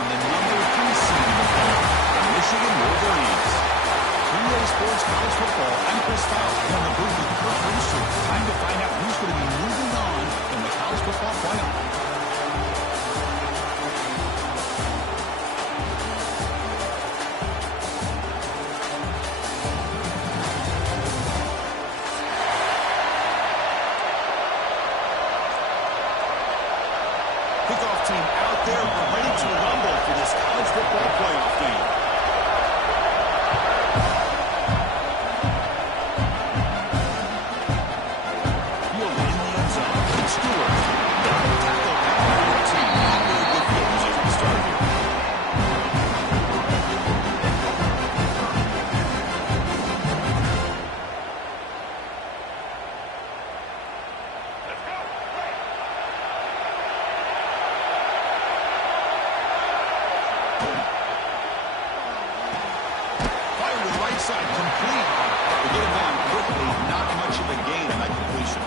down the number 3 seed in the poll, the Michigan Wolverines. 3A Sports College Football, I'm Chris Fowl in the booth with Kurt Brewster. Time to find out who's going to be moving on in the college football playoff. Kickoff team out there ready to rumble for this college football playoff game. Fielded in the end zone. Stewart. Tackle back by 14. Not very good field position to start here. Side complete. We get him down quickly. Not much of a gain on that completion.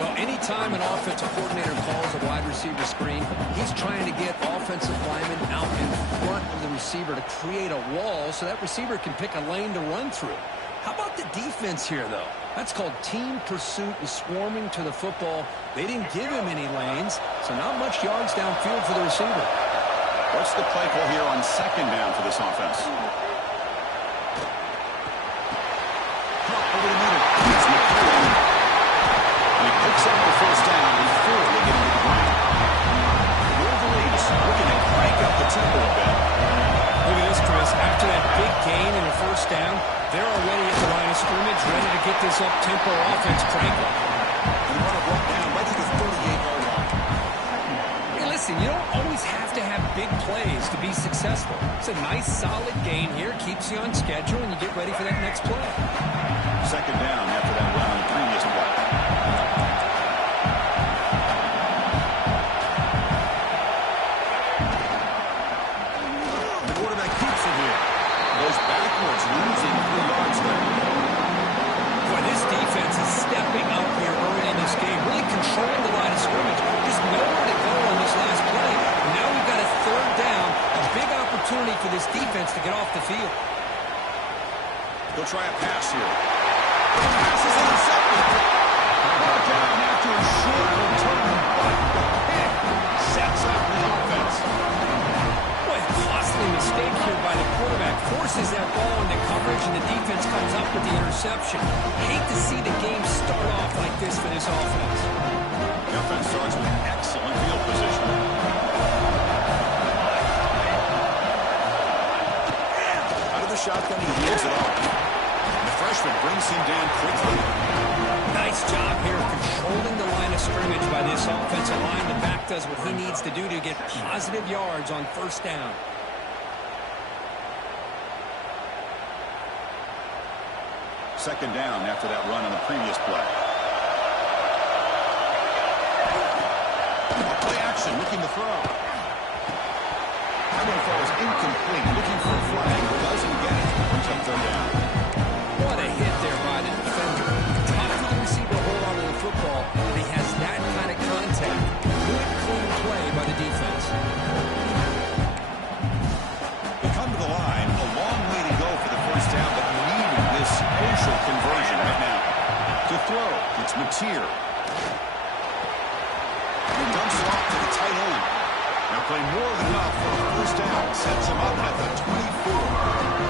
Well, anytime an offensive coordinator calls a wide receiver screen, he's trying to get offensive linemen out in front of the receiver to create a wall so that receiver can pick a lane to run through. How about the defense here, though? That's called team pursuit and swarming to the football. They didn't give him any lanes, so not much yards downfield for the receiver. What's the play call here on second down for this offense? Over the middle. It's McCoy. And he picks up the first down before they get into the ground. The Wolverines looking to crank up the tempo a bit. Look at this, Chris. After that big gain in the first down, they're already at the line of scrimmage, ready to get this up-tempo offense cranking. And run it brought down right to the 38-yard line. Hey, listen, you don't always have to have big plays to be successful. It's a nice, solid gain here. Keeps you on schedule, and you get ready for that next play. Second down after that run on the previous play. The quarterback keeps it here. Goes backwards, losing 3 yards there. Boy, this defense is stepping up here early in this game, really controlling the line of scrimmage. Just nowhere to go on this last play. Now we've got a third down, a big opportunity for this defense to get off the field. They'll try a pass here. The pass is intercepted. Brought down after a short return, but the pick sets up the offense. Boy, a costly mistake here by the quarterback. Forces that ball into coverage, and the defense comes up with the interception. Hate to see the game start off like this for this offense. The offense starts with excellent field position. Out of the shotgun, he wheels it off. Freshman brings him down quickly. Nice job here controlling the line of scrimmage by this offensive line. The back does what he needs to do to get positive yards on first down. Second down after that run on the previous play. Play action, looking to throw. That one falls incomplete, looking for a flag, doesn't get it. Brings up third down. What a hit there by the defender. Tough for the receiver to hold on to the football, and he has that kind of contact. Good, clean play by the defense. They come to the line. A long way to go for the first down, but needing this crucial conversion right now. To throw, it's Mateer. He dumps it off to the tight end. Now play more than enough for a first down. Sets him up at the 24.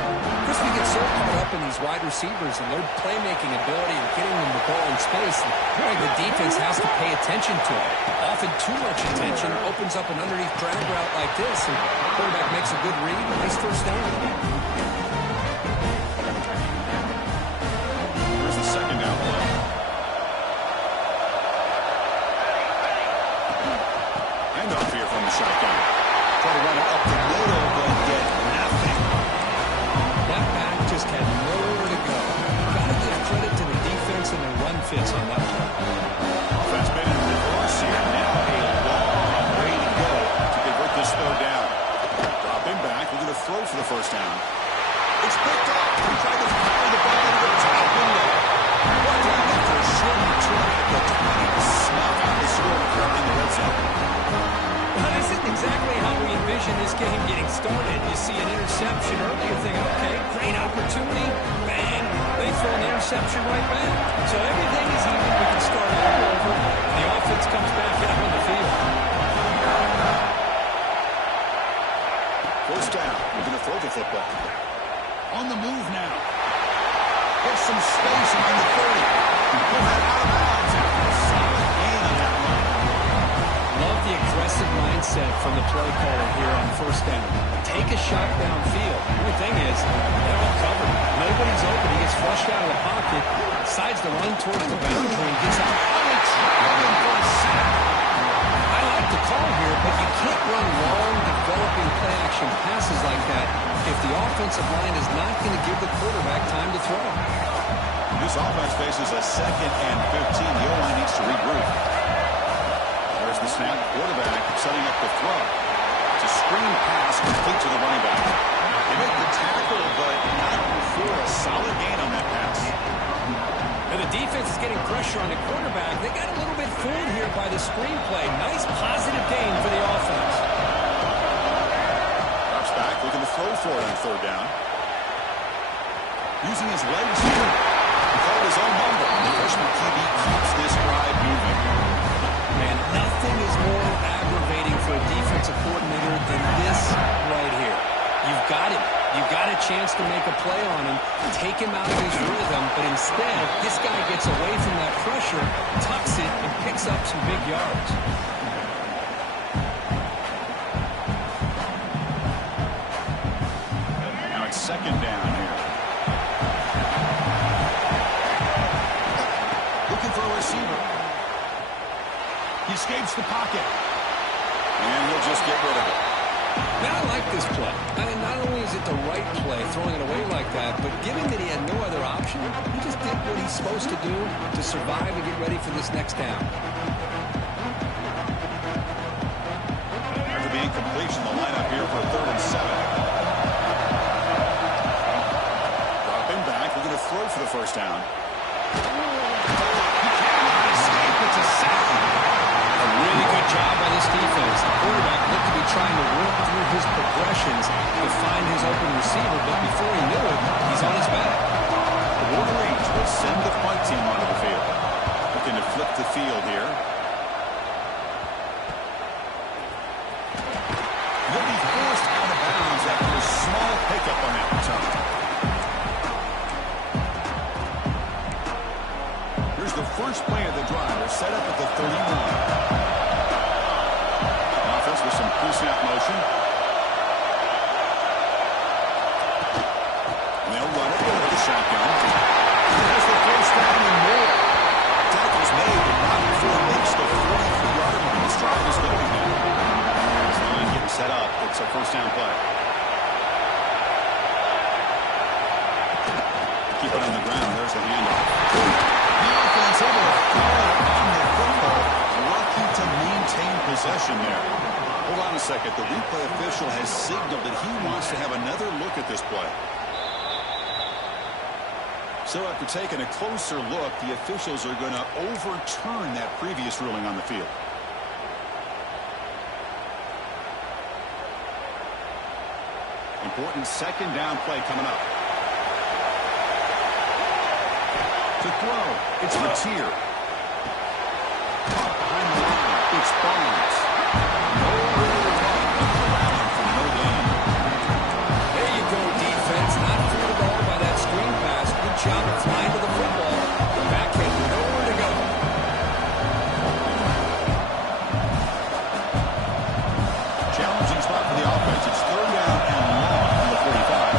Chris, we get so caught up in these wide receivers and their playmaking ability and getting them the ball in space. And the defense has to pay attention to it. Often too much attention opens up an underneath drag route like this, and the quarterback makes a good read. Nice first down. Here's the second down play. Handoff here from the shotgun. Try to run it up the middle, but get nothing. That back just had nowhere to go. Got to give credit to the defense and their run fits on that one. Offense been in reverse here. Now a long way to go to convert this third down. Drop him back. We're going to throw for the first down. envision this game getting started. You see an interception early, you think, okay, great opportunity, bang, they throw an interception right back. So everything is even. We can start all over, and the offense comes back out on the field. First down. We're going to throw the football. On the move now. Gets some space around the 30. Pull that out of bounds after a solid gain on that run. Love the aggressive mindset from the play caller here on first down. Take a shot downfield. The only thing is, they're all covered. Nobody's open. He gets flushed out of the pocket, decides to run towards the boundary, and gets out. For a sack. I like the call here, but you can't run long, developing play-action passes like that if the offensive line is not going to give the quarterback time to throw. This offense faces a 2nd and 15. The O-line needs to regroup. There's the snap. Quarterback setting up the throw. It's a screen pass complete to the running back. They make the tackle, but not before a solid gain on that pass. And the defense is getting pressure on the quarterback. They got a little bit fooled here by the screenplay. Nice positive gain for the offense. Drops back, looking to throw for it on 3rd down. Using his legs here. He called his own number. The freshman QB keeps this drive moving. Man, nothing is more aggravating for a defensive coordinator than this right here. You've got him. You've got a chance to make a play on him, take him out of his rhythm, but instead, this guy gets away from that pressure, tucks it, and picks up some big yards. Now it's 2nd down here. Looking for a receiver. He escapes the pocket. And he'll just get rid of it. Now, I like this play. I mean, not only is it the right play, throwing it away like that, but given that he had no other option, he just did what he's supposed to do to survive and get ready for this next down. After the incompletion, the lineup here for 3rd and 7. Dropping back, we're going to throw for the first down. He cannot escape. It's a sack. A really good job by this defense. The quarterback looked to be trying to work through his progressions to find his open receiver, but before he knew it, he's on his back. The Wolverines will send the punt team onto the field. Looking to flip the field here. He'll be forced out of bounds after a small pickup on that return. Here's the first play of the drive. They're set up at the 31. Offense with some pre-snap motion. And they'll run it with the shotgun. There's the first down and more. Tackle's made, but not before it makes the 43-yard line. This drive is going now. This line getting set up. It's a first down play. Keep it on the ground. There's the handoff. The offense able to follow on the football. Lucky to maintain possession there. Hold on a second. The replay official has signaled that he wants to have another look at this play. So after taking a closer look, the officials are going to overturn that previous ruling on the field. Important 2nd down play coming up. To throw, it's Retier. Caught behind the line, it's Barnes. There you go, defense. Not through the ball by that screen pass. Good job of flying to the football. The back had nowhere to go. Challenging spot for the offense. It's 3rd down and long from the 45.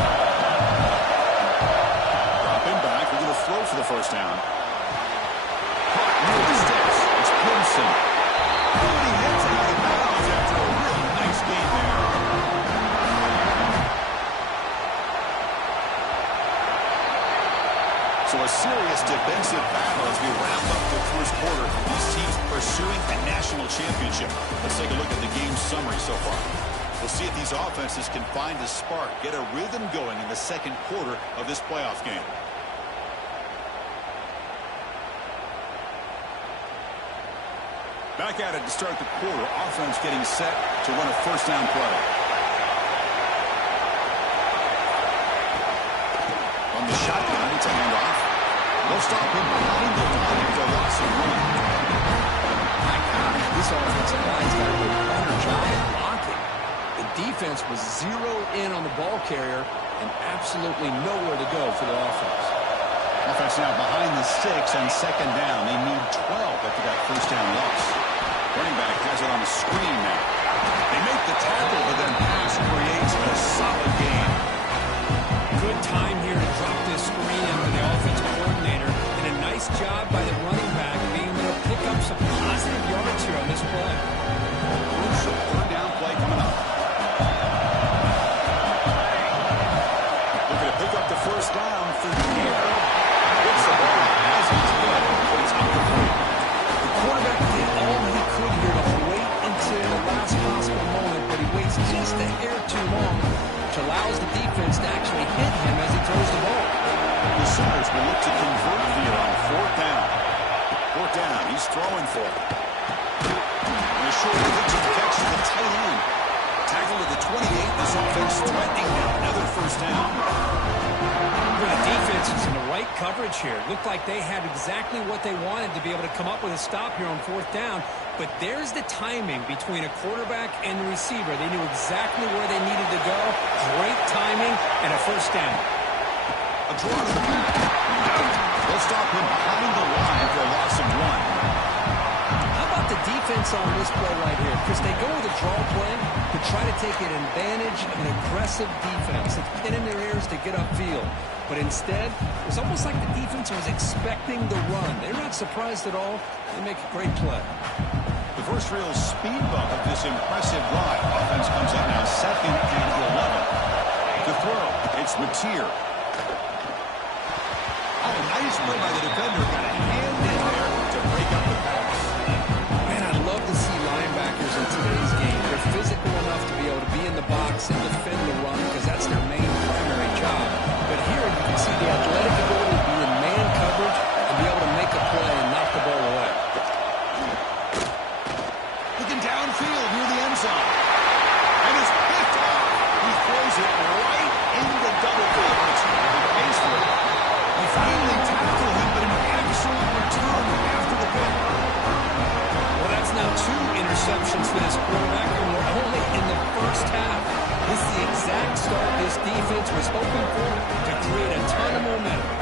Dropping back. We're going to throw for the first down. Caught near the sticks. It's Clemson. He hits out of bounds after a really nice game there. So a serious defensive battle as we wrap up the first quarter. These teams pursuing a national championship. Let's take a look at the game summary so far. We'll see if these offenses can find a spark, get a rhythm going in the second quarter of this playoff game. Back at it to start the quarter. Offense getting set to run a first down play. From the shotgun, it's a handoff. They'll stop him behind the line for a loss of 1. My God, this offensive line's got to do a better job of blocking. The defense was zeroed in on the ball carrier and absolutely nowhere to go for the offense. Offense now behind the 6 and second down. They need 12 after that first down loss. Running back has it on a screen now. They make the tackle, but then pass creates a solid gain. Good time here to drop this screen into the offensive coordinator, and a nice job by the running back being able to pick up some positive yards here on this play. Crucial third down play coming up. Looking to pick up the first down through the air. Gets the ball as he's good. He's up the plate. The quarterback did all he could here to wait until the last possible moment, but he waits just a hair too long, which allows the defense to actually hit him as he throws the ball. The Sooners will look to convert here on fourth down. Fourth down, he's throwing for it. And a short pitch catch to the tight end. Tackle to the 28. This offense threatening another first down. The defense is in the right coverage here. Looked like they had exactly what they wanted to be able to come up with a stop here on fourth down. But there's the timing between a quarterback and the receiver. They knew exactly where they needed to go. Great timing and a first down. A draw to the back. They'll stop him behind the line for a loss of 1. How about the defense on this play right here? Because they go with a draw play to try to take an advantage of an aggressive defense. It's pin in their ears to get upfield. But instead, it was almost like the defense was expecting the run. They're not surprised at all. They make a great play. The first real speed bump of this impressive drive. Offense comes up now second and 11. To throw, it's Mateer. Oh, nice play by the defender. Got a hand in there to break up the pass. Man, I'd love to see linebackers in today's game. They're physical enough to be able to be in the box and defend the run because that's their main primary job. But here you can see the athletic ability to be in man coverage and be able to make a play and knock the ball away. Looking downfield near the end zone. And it's picked off. He throws it right in the double coverage. He pays for it. He finally tackled him, but an excellent return after the pick. Well, that's now 2 interceptions for this quarterback, and we're only in the first half. This is the exact start this defense was hoping for to create a ton of momentum.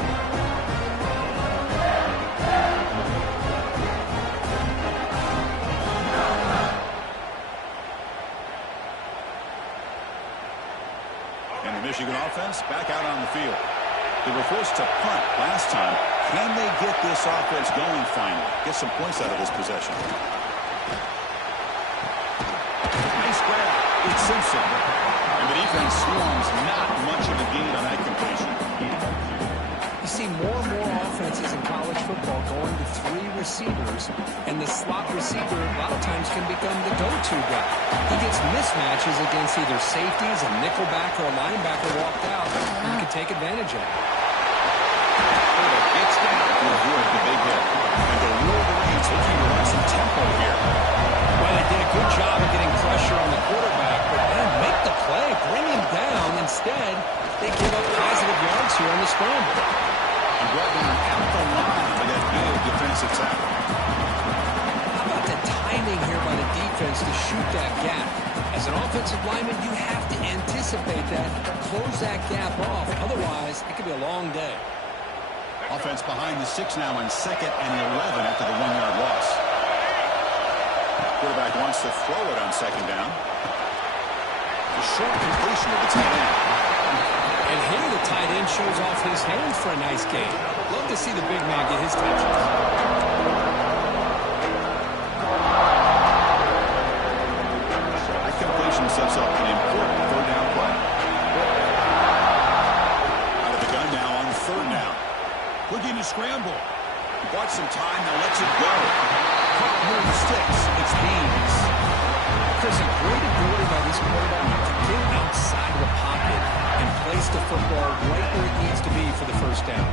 And the Michigan offense back out on the field. They were forced to punt last time. Can they get this offense going finally? Get some points out of this possession. Nice grab. It's Simpson. And the defense swarms not much of a gain on that completion. You see more and more offenses in college football going to 3 receivers, and the slot receiver a lot of times can become the go-to guy. He gets mismatches against either safeties, a nickelback, or a linebacker walked out, and you can take advantage of it. It's down to avoid the big hit. And the Wolverines looking to run some tempo here. Well, they did a good job of getting pressure on the quarterback, but then make the play, bring him down. Instead, they give up positive yards here on the scramble. And brought down at the line for that big defensive tackle. How about the timing here by the defense to shoot that gap? As an offensive lineman, you have to anticipate that, close that gap off. Otherwise, it could be a long day. Offense behind the 6 now in second and 11 after the 1-yard loss. Quarterback wants to throw it on second down. A short completion of the tight end. And here the tight end shows off his hands for a nice gain. Love to see the big man get his touches. That completion sets up an important third down play. Out of the gun now on third down. Looking to scramble. Bought some time, now lets it go. Caught near the sticks. It's Haynes. Chris, a great ability by this quarterback to get outside of the pocket and place the football right where it needs to be for the first down.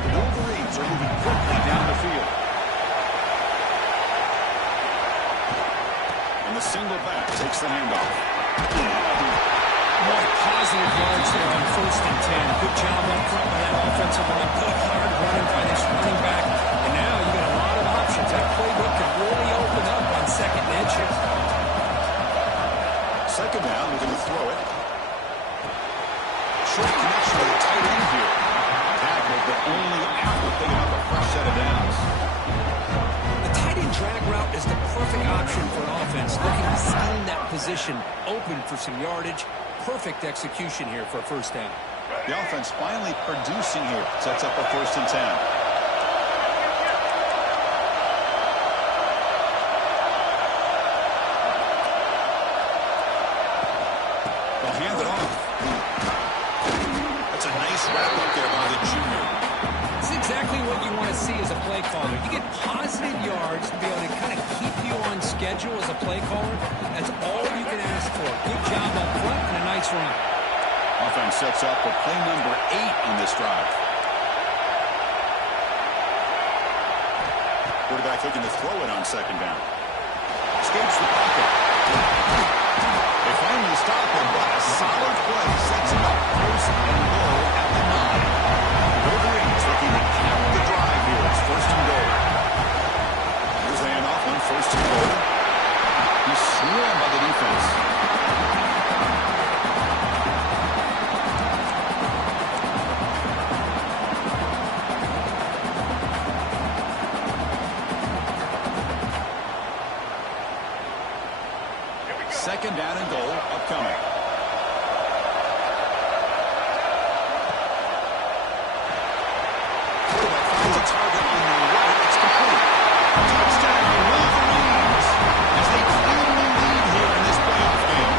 The Wolverines are moving quickly down the field. And the single back takes the handoff. Boy, positive yards there on 1st and 10. Good job up front by that offensive line. Good hard running by this running back. And now you got a lot of options. That playbook can really open up on 2nd and inches. 2nd down, looking to throw it. Short connection with a tight end here. Tackled, but only after picking up a fresh set of downs. The tight end drag route is the perfect option for an offense looking to scheme that position open for some yardage. Perfect execution here for a 1st down. The offense finally producing here. Sets up a 1st and 10. They'll hand it off. That's a nice wrap up there by the junior. It's exactly what you want to see as a play caller. You get positive yards to be able to kind of keep you on schedule as a play caller. That's all you can ask for. Good job up front and a nice run. Offense sets up for play number 8 on this drive. Quarterback looking to throw it on 2nd down. Escapes the pocket. They finally stop him, but a solid play sets him up 1st and goal at the 9. Wolverines looking to cap the drive here. It's 1st and goal. Here's the handoff on 1st and goal. He's swarmed by the defense. Second down and goal upcoming. Quarterback finds a target on the right. It's complete. Touchdown Wolverines as they clearly lead here in this playoff game.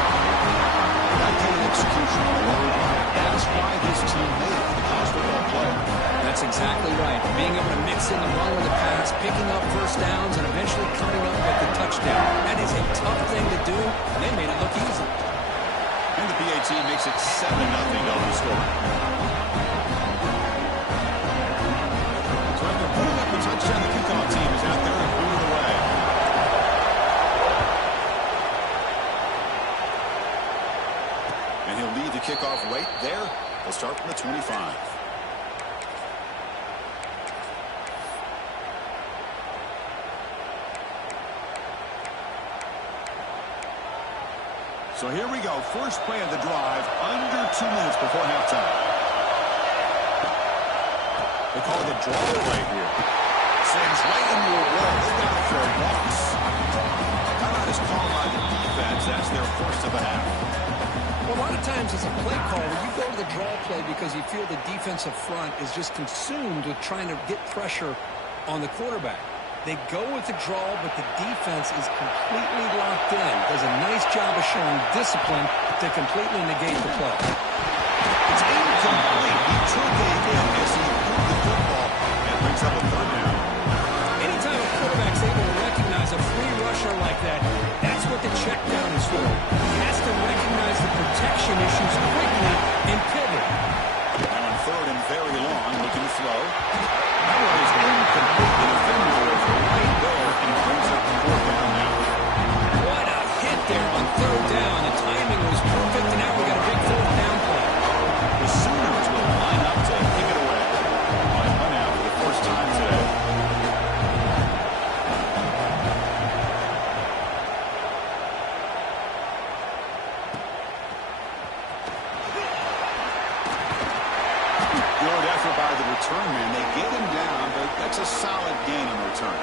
That kind of execution alone, that's why this team made it to the college football playoff. That's exactly right. Being able to mix in the run with the pass, picking up 1st downs, and eventually coming up with the touchdown. That is a tough thing to do, and they made it look easy. And the PAT makes it 7-0 Dolphins score. So after putting up a touchdown, the kickoff team is out there and booed away. And he'll lead the kickoff right there. They'll start from the 25. So here we go. First play of the drive, under 2 minutes before halftime. They call it a draw play here. Sends right into a wall. They got it for a loss. Timeout is called by the defense. That's their first of the half. Well, a lot of times as a play caller, you go to the draw play because you feel the defensive front is just consumed with trying to get pressure on the quarterback. They go with the draw, but the defense is completely locked in. Does a nice job of showing discipline to completely negate the play. It's incomplete. He took it in as he threw the football and brings up a 3rd down. Anytime a quarterback's able to recognize a free rusher like that, that's what the check down is for. He has to recognize the protection issues quickly and pivot. Now on 3rd and very long, looking to throw. That one is incomplete. The defender was right there and brings up 4th down now. What a hit there on 3rd down. The timing was perfect, and now we got a big 4th down play. The Sooners will line up to kick it away. On a run out for the first time today. Good effort by the return man. They get him down, but that's a solid gain in return.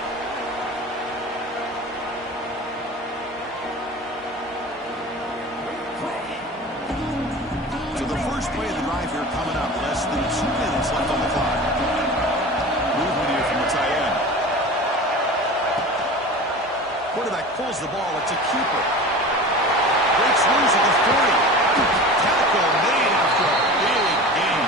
So the first play of the drive here coming up. Less than 2 minutes left on the clock. Movement here from the tight end. Quarterback pulls the ball. It's a keeper. Breaks loose at the 40. Tackle made after a big gain.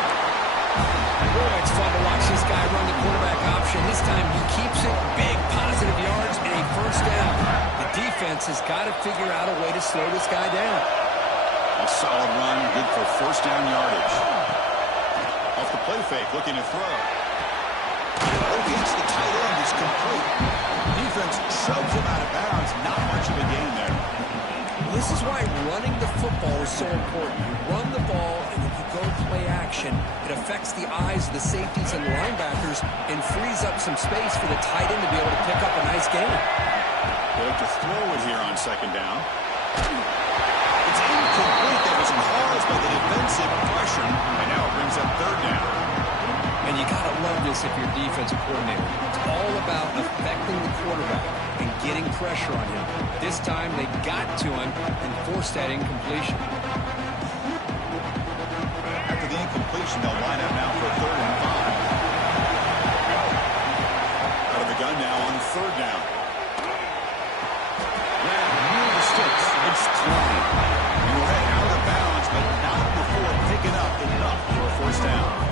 Boy, it's fun to watch this guy run the quarterback option. This time he keeps it. Big positive yards and a 1st down. The defense has got to figure out a way to slow this guy down. A solid run, good for 1st down yardage. Off the play fake, looking to throw. Against the tight end, it's complete. Defense shoves him out of bounds. Not much of a gain there. This is why running the football is so important. You run the ball, and if you go play action, it affects the eyes of the safeties and the linebackers and frees up some space for the tight end to be able to pick up a nice gain. They look to throw it here on second down. It's incomplete. That was caused by the defensive pressure, and now it brings up third down. And you got to love this if you're a defensive coordinator. It's all about affecting the quarterback and getting pressure on him. This time they got to him and forced that incompletion. After the incompletion, they'll line up now for third and 5. Out of the gun now on third down. Grab near the sticks. It's 20. You head out of bounds, but not before picking up enough for a first down.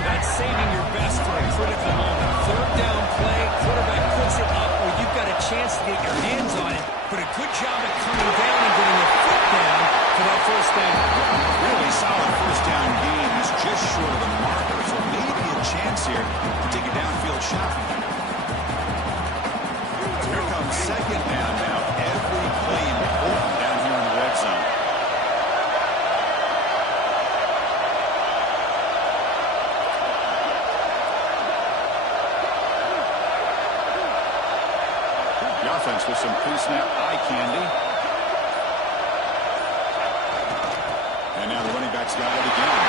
That's saving your best for a critical moment. Third down play, quarterback puts it up where you've got a chance to get your hands on it, but a good job at coming down and getting a foot down for that first down. Really solid first down gain. He's just short of the marker, so maybe a chance here to take a downfield shot. So here comes second down now. Every play important down here in the red zone. Offense with some pre-snap eye candy. And now the running back's got it again.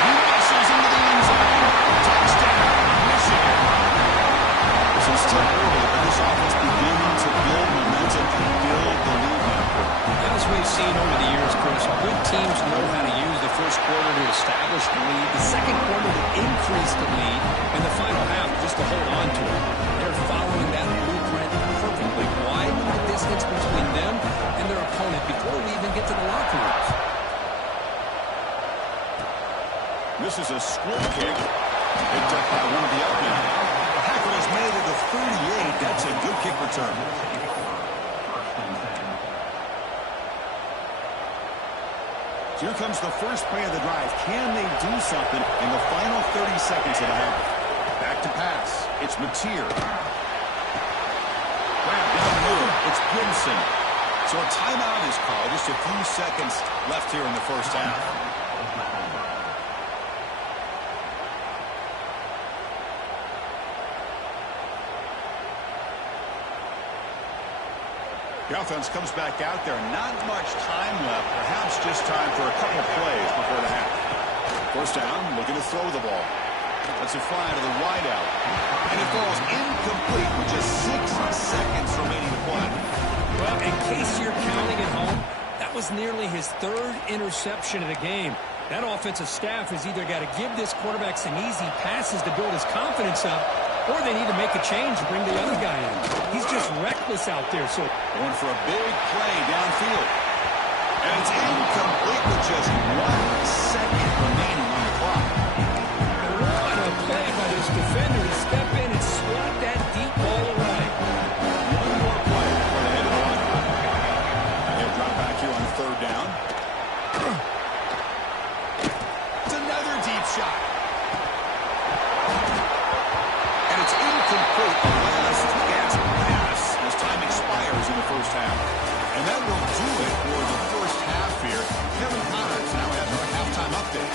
He rushes into the end zone. Touchdown, Michigan. So it's still early, but this offense beginning to build momentum and build the lead now. As we've seen over the years, Chris, good teams know how to use the first quarter to establish the lead, the second quarter to increase the lead, and the final half just to hold on to it. They're following that blueprint perfectly, widening the distance between them and their opponent before we even get to the locker rooms. This is a squib kick. Picked up by one of the up men. The tackle is made at the 38. That's a good kick return. So here comes the first play of the drive. Can they do something in the final 30 seconds of the half? Back to pass. It's Mateer. Grab down the middle. It's Gibson. So a timeout is called. Just a few seconds left here in the first half. The offense comes back out there. Not much time left. Perhaps just time for a couple plays before the half. First down, looking to throw the ball. That's a fly to the wideout. And it falls incomplete with just 6 seconds remaining to play. Well, in case you're counting at home, that was nearly his third interception of the game. That offensive staff has either got to give this quarterback some easy passes to build his confidence up, or they need to make a change and bring the other guy in. He's just reckless out there. So going for a big play downfield. And it's incomplete with just 1 second remaining on the clock. What a play by this defender to step in and swat that deep ball away. One more play before they head to the line. They'll drop back here on third down. It's another deep shot. And it's incomplete. The last gasp pass as time expires in the first half. And that will do it for the first half here. Kevin Connors now has our halftime update.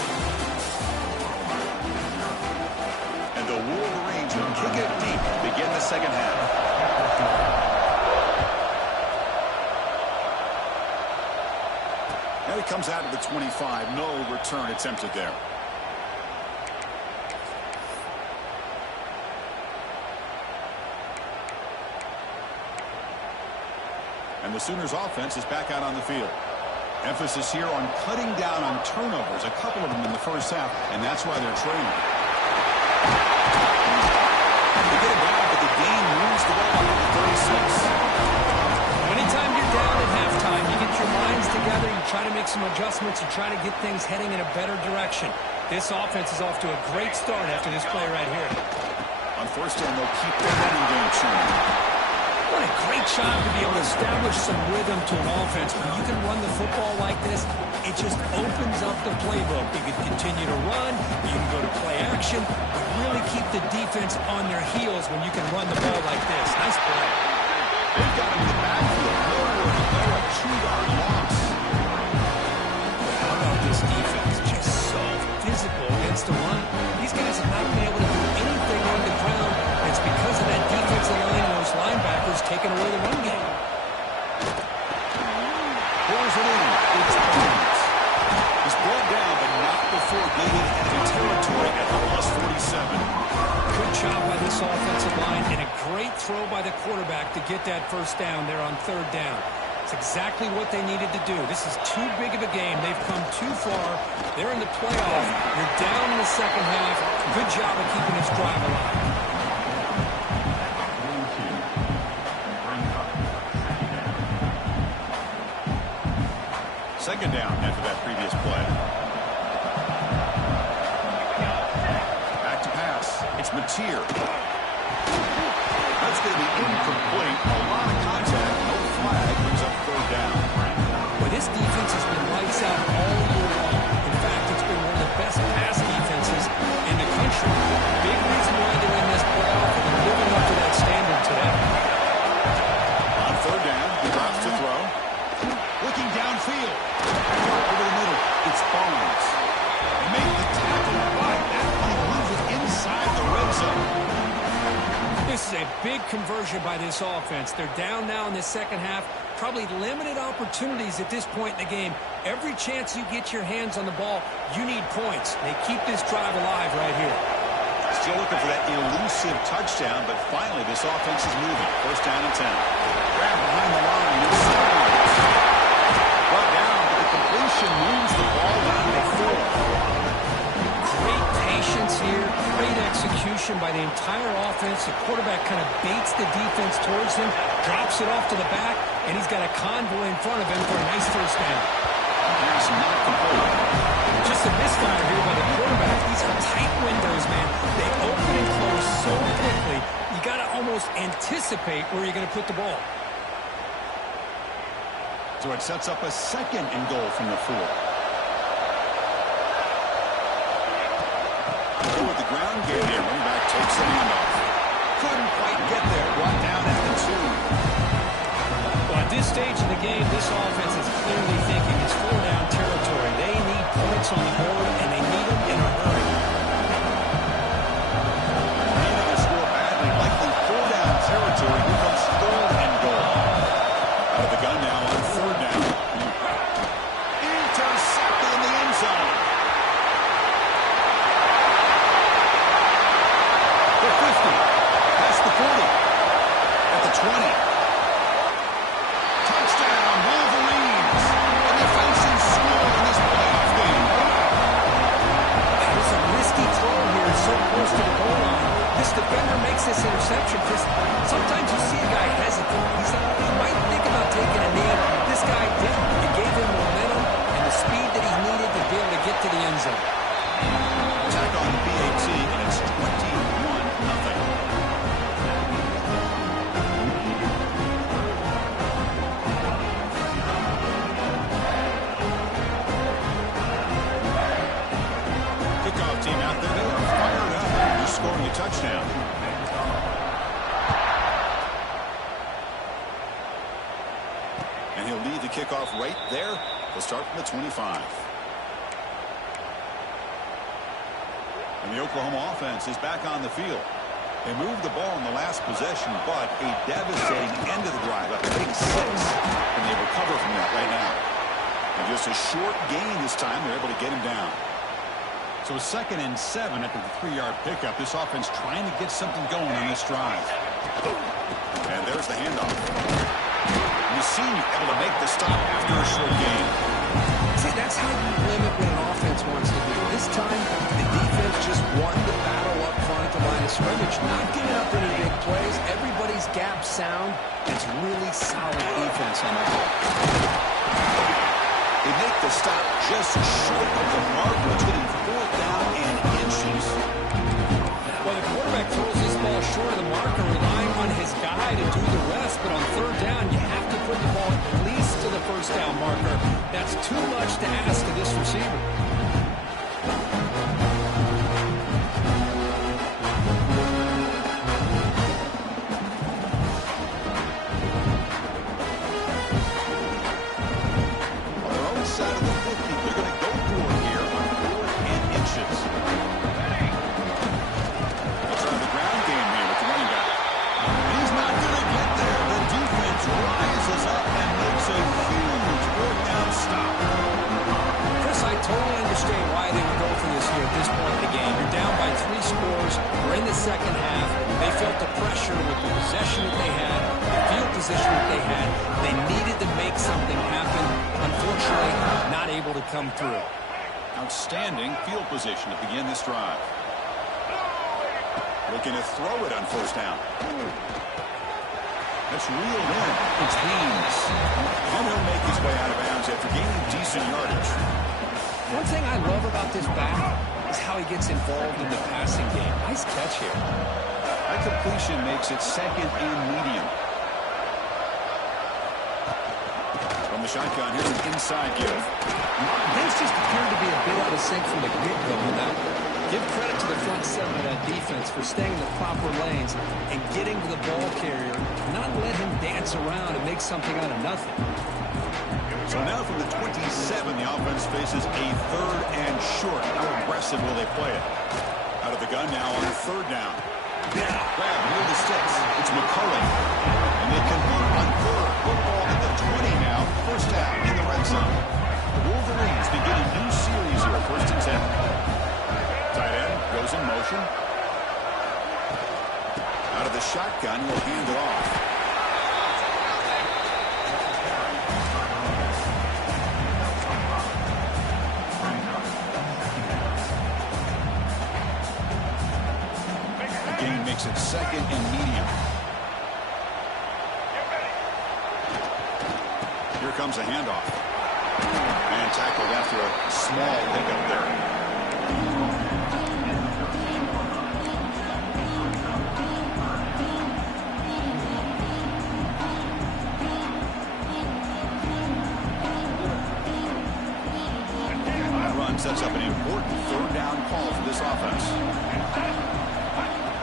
And the Wolverines will kick it deep to begin the second half. And it comes out of the 25. No return attempted there. And the Sooners offense is back out on the field. Emphasis here on cutting down on turnovers, a couple of them in the first half, and that's why they're trailing. They get it down, but the game moves the ball up to 36. Anytime you're down at halftime, you get your minds together, you try to make some adjustments, you try to get things heading in a better direction. This offense is off to a great start after this play right here. On first down, they'll keep their running game churning. What a great job to be able to establish some rhythm to an offense. When you can run the football like this, it just opens up the playbook. You can continue to run, you can go to play action, but really keep the defense on their heels when you can run the ball like this. Nice play. They've got him in the backfield. Nowhere to go. 2-yard loss. How about this defense? Just so physical against the run. These guys have not been able to do anything on the ground. It's because of that defensive line and those linebackers taking away the run game. Pulls it in. It's Jones. He's brought down, but not before gaining enemy territory at the +47. Good job by this offensive line and a great throw by the quarterback to get that first down there on 3rd down. It's exactly what they needed to do. This is too big of a game. They've come too far. They're in the playoff. You're down in the second half. Good job of keeping this drive alive. Second down after that previous play. Back to pass. It's Mateer. That's going to be incomplete. A lot of contact. No flag. Brings up 3rd down. Well, this defense has been lights out all year long. In fact, it's been one of the best pass defenses in the country. Big reason why they're in this playoff, and they're living up to that standard today. On 3rd down, he drops to throw. Looking downfield. Over the middle. It's Barnes. They make the tackle, but that one moves it inside the red zone. This is a big conversion by this offense. They're down now in the second half. Probably limited opportunities at this point in the game. Every chance you get your hands on the ball, you need points. They keep this drive alive right here. Still looking for that elusive touchdown, but finally this offense is moving. 1st down and 10. Grab behind the line. Inside. Brought down, but the completion moves the ball down to 4. Great patience here. Great execution by the entire offense. The quarterback kind of baits the defense towards him, drops it off to the back, and he's got a convoy in front of him for a nice first down. Pass not complete. Just a misfire here by the quarterback. These are tight windows, man. They open and close so quickly, you got to almost anticipate where you're going to put the ball. So it sets up a 2nd and goal from the 4. With the ground game here, running back takes the handoff. Couldn't quite get there. Brought down at the 2. Well, at this stage of the game, this offense is clearly thinking it's 4-down territory. They need points on the board, and they need them in a hurry. Needing to score badly, likely 4-down territory. Here comes 3rd and goal. Out of the gun now on 3rd down. Intercepted in the end zone. The 50. Past the 40. At the 20. Touchdown, Wolverines. And the offensive score in this playoff game. That was a risky throw here, so close to the goal line. This defender makes this interception because sometimes you see a guy hesitate. He might think about taking a knee. This guy didn't. It gave him momentum and the speed that he needed to be able to get to the end zone. Attack on BAT, and it's 21-0. Kickoff team out there, they are fired up. Just scoring a touchdown. And he'll lead the kickoff right there. They'll start from the 25. And the Oklahoma offense is back on the field. They moved the ball in the last possession, but a devastating end of the drive, a big 6. And they recover from that right now. And just a short gain this time, they're able to get him down. So a 2nd and 7 after the 3-yard pickup. This offense trying to get something going on this drive. And there's the handoff. Yassine able to make the stop after a short gain. See, that's how you limit what an offense wants to do. This time, the defense just won the battle up front at the line of scrimmage, not giving up any big plays. Everybody's gap sound. It's really solid defense on that ball. They make the stop just short of the mark, which would be 4th down and inches. Well, the quarterback throws this ball short of the marker, relying on his guy to do the rest. But on 3rd down, you have to put the ball at least to the 1st down marker. That's too much to ask of this receiver. inside of the 50. They're going to go for it here on 4th and inches. They'll try the ground game here with the running back. He's not going to get there. The defense rises up and makes a huge 4th down stop. Chris, I totally understand why they would go for this here at this point in the game. You're down by 3 scores. We're in the second half. They felt the pressure with the possession that they had, the field position that they had. They needed to make something happen. Unfortunately, not able to come through. Outstanding field position to begin this drive. Looking to throw it on 1st down. That's reeled in. It's Haynes. And he'll make his way out of bounds after gaining decent yardage. One thing I love about this back is how he gets involved in the passing game. Nice catch here. That completion makes it 2nd and medium. From the shotgun, here's an inside give. Things just appear to be a bit out of sync from the get-go on that one. Give credit to the front seven of that defense for staying in the proper lanes and getting to the ball carrier, not let him dance around and make something out of nothing. So now from the 27, the offense faces a 3rd and short. How aggressive will they play it? Out of the gun now on 3rd down. Grab near the sticks. It's McCullough. And they convert on 3rd. Football at the 20 now. 1st down in the red zone. The Wolverines begin a new series here. 1st and 10. Tight end goes in motion. Out of the shotgun, he'll hand it off. Makes it 2nd and medium. Here comes a handoff. And tackled after a small pickup there. That run sets up an important 3rd down call for this offense.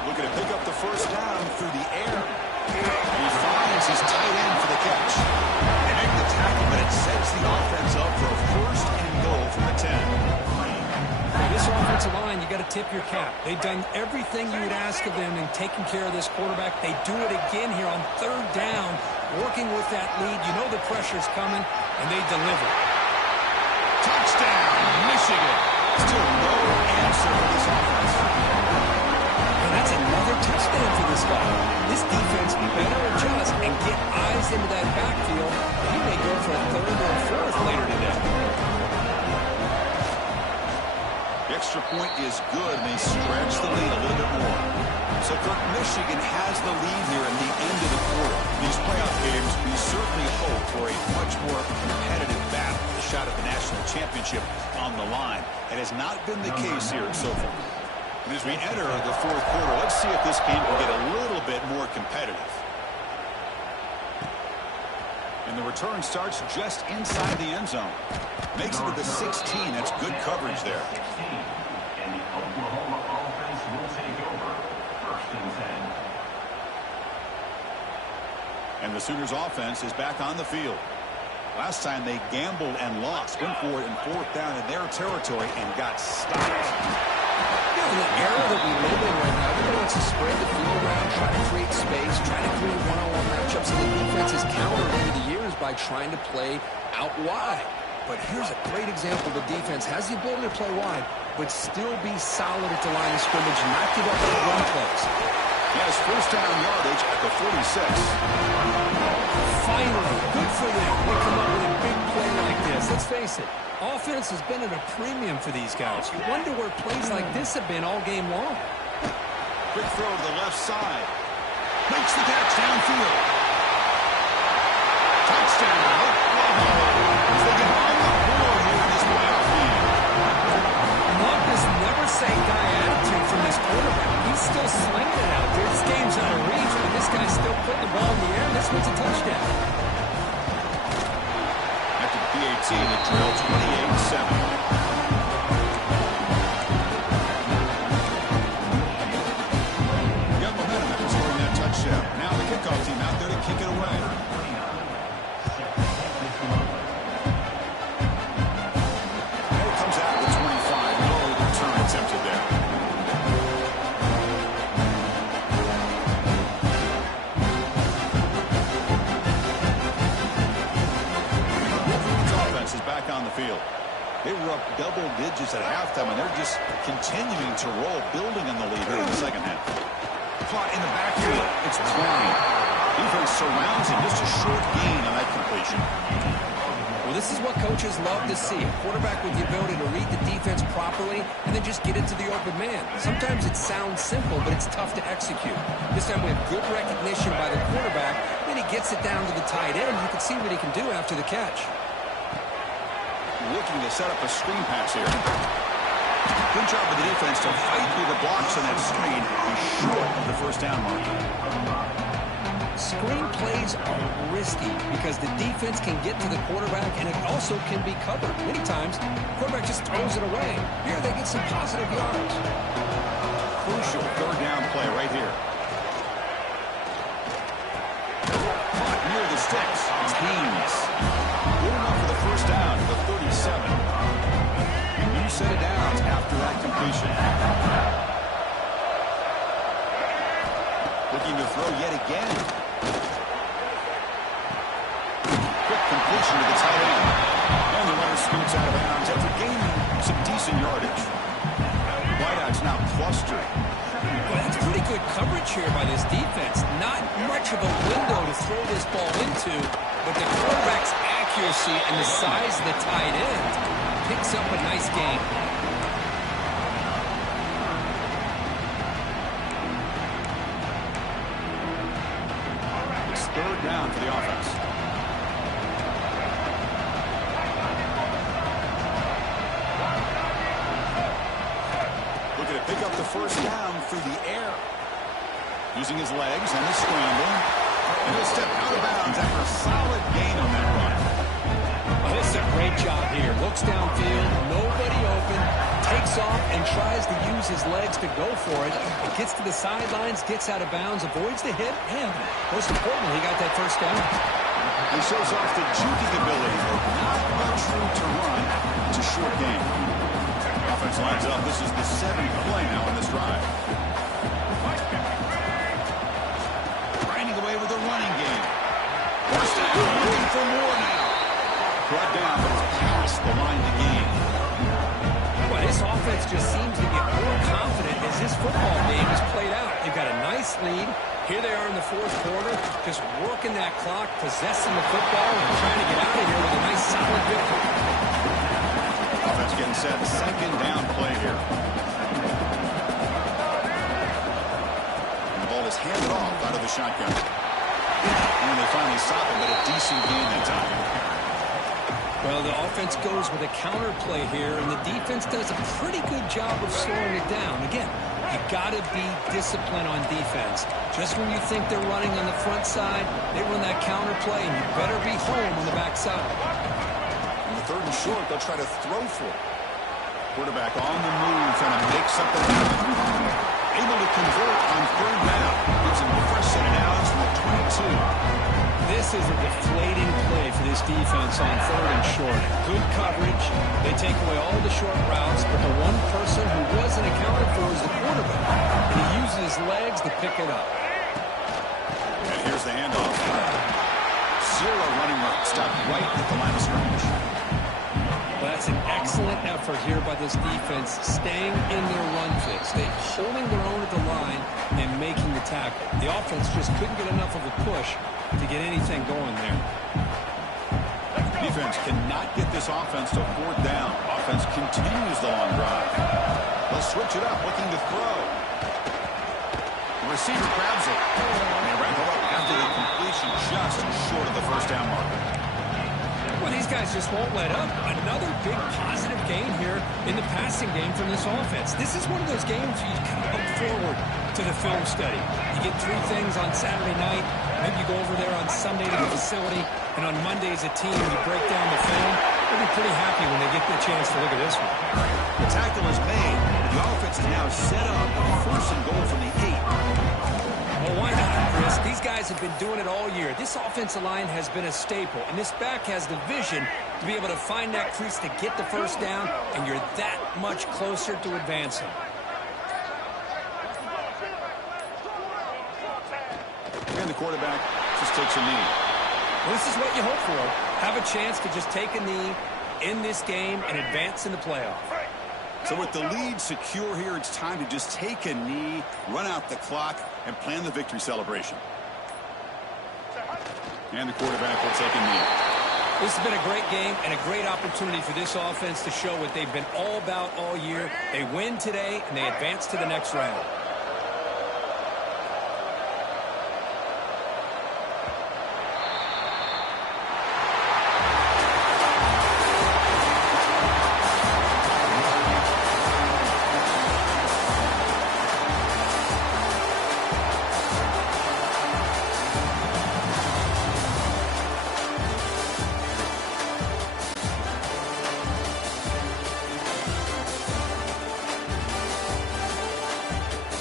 Looking to pick up the 1st down through the air. He finds his tight end for the catch. They make the tackle, but it sets the offense up for a 1st and goal from the 10. For this offensive line, you got to tip your cap. They've done everything you would ask of them in taking care of this quarterback. They do it again here on 3rd down, working with that lead. You know the pressure's coming, and they deliver. Touchdown, Michigan. Still no answer for this offense. That's another touchdown for this guy. This defense better adjust and get eyes into that backfield. He may go for a 3rd or a 4th later today. The extra point is good, and they stretch the lead a little bit more. So, Kirk, Michigan has the lead here in the end of the quarter. These playoff games, we certainly hope for a much more competitive battle, a shot at the national championship on the line. It has not been the case here so far. And as we enter the 4th quarter, let's see if this game can get a little bit more competitive. And the return starts just inside the end zone. Makes it to the 16. That's good coverage there. And the Oklahoma offense will take over 1st and 10. And the Sooners offense is back on the field. Last time they gambled and lost. Went for it in 4th down in their territory and got stopped. In the era that we live in right now, everybody wants to spread the field around, try to create space, try to create one-on-one matchups, and the defense has countered over the years by trying to play out wide. But here's a great example. The defense has the ability to play wide, but still be solid at the line of scrimmage, not give up the run plays. Yes, 1st down yardage at the 46. Finally, good for them. They come up with a big play like this. Let's face it, offense has been at a premium for these guys. You wonder where plays like this have been all game long. Quick throw to the left side. Makes the catch downfield. Touchdown, Oklahoma. As they get on the board here in this playoff game. Love this never-say-die attitude from this quarterback. He's still slinging it out there. This game's out of reach, but this guy's still putting the ball in the air, and this one's a touchdown. After the PAT, they trail 28-7. Now the kickoff team out there to kick it away. field. They were up double digits at halftime, and they're just continuing to roll, building on the lead here in the second half. Caught in the backfield. It's Klein. Defense surrounds him. Just a short gain on that completion. Well, this is what coaches love to see. A quarterback with the ability to read the defense properly and then just get it to the open man. Sometimes it sounds simple, but it's tough to execute. This time we have good recognition by the quarterback. Then he gets it down to the tight end. You can see what he can do after the catch. Looking to set up a screen pass here. Good job of the defense to fight through the blocks on that screen. He's short of the first down mark. Screen plays are risky because the defense can get to the quarterback and it also can be covered. Many times, the quarterback just throws it away. Here they get some positive yards. Crucial third down play right here. Caught near the sticks. It's Haynes. Good enough for the first down to the 37. New set of downs after that completion. Looking to throw yet again. Quick completion to the tight end. And the runner scoots out of bounds after gaining some decent yardage. Wideouts now clustered. Well, that's pretty good coverage here by this defense. Not much of a window to throw this ball into, but the quarterback's accuracy and the size of the tight end picks up a nice gain. It's third down for the offense. Looking to pick up the first down through the air. Using his legs and the scramble. And he'll step out of bounds after a solid gain on that run. Well, this is a great job here. Looks downfield, nobody open, takes off and tries to use his legs to go for it. It gets to the sidelines, gets out of bounds, avoids the hit, and most importantly, he got that first down. He shows off the juking ability. Not much room to run. It's a short game. Offense lines up. This is the 7th play now in this drive. Grinding away with a running game. First down. Looking for more now. Brought down, but it's past the line to gain. Well, this offense just seems to get more confident as this football game is played out. They've got a nice lead. Here they are in the fourth quarter, just working that clock, possessing the football, and trying to get out of here with a nice solid victory. Offense getting set. Second down play here. And the ball is handed off out of the shotgun. And they finally stop it, but a decent gain that time. Well, the offense goes with a counter play here, and the defense does a pretty good job of slowing it down. Again, you got to be disciplined on defense. Just when you think they're running on the front side, they run that counter play, and you better be home on the back side. On the third and short, they'll try to throw for it. Quarterback on the move, trying to make something happen. Able to convert on third down. Gets him the first set of downs from the 22. This is a deflating play for this defense on third and short. Good coverage. They take away all the short routes, but the one person who wasn't accounted for is the quarterback. And he uses his legs to pick it up. And here's the handoff. Zero running route. Stopped right at the line of scrimmage. Well, that's an excellent effort here by this defense, staying in their run fix. They're holding their own at the line and making the tackle. The offense just couldn't get enough of a push to get anything going there. Defense cannot get this offense to fourth down. Offense continues the long drive. They'll switch it up, looking to throw. The receiver grabs it. And they wrap it up after the completion, just short of the first down marker. Well, these guys just won't let up. Another big positive gain here in the passing game from this offense. This is one of those games you kind of look forward to the film study. You get 3 things on Saturday night. Maybe you go over there on Sunday to the facility, and on Monday as a team you break down the film. They'll be pretty happy when they get the chance to look at this one. The tackle is made. The offense is now set up first and goal from the 8. Well, why not, Chris? These guys have been doing it all year. This offensive line has been a staple, and this back has the vision to be able to find that crease to get the first down, and you're that much closer to advancing. And the quarterback just takes a knee. Well, this is what you hope for. Have a chance to just take a knee end this game and advance in the playoff. So with the lead secure here, it's time to just take a knee, run out the clock, and plan the victory celebration. And the quarterback will take a knee. This has been a great game and a great opportunity for this offense to show what they've been all about all year. They win today, and they advance to the next round.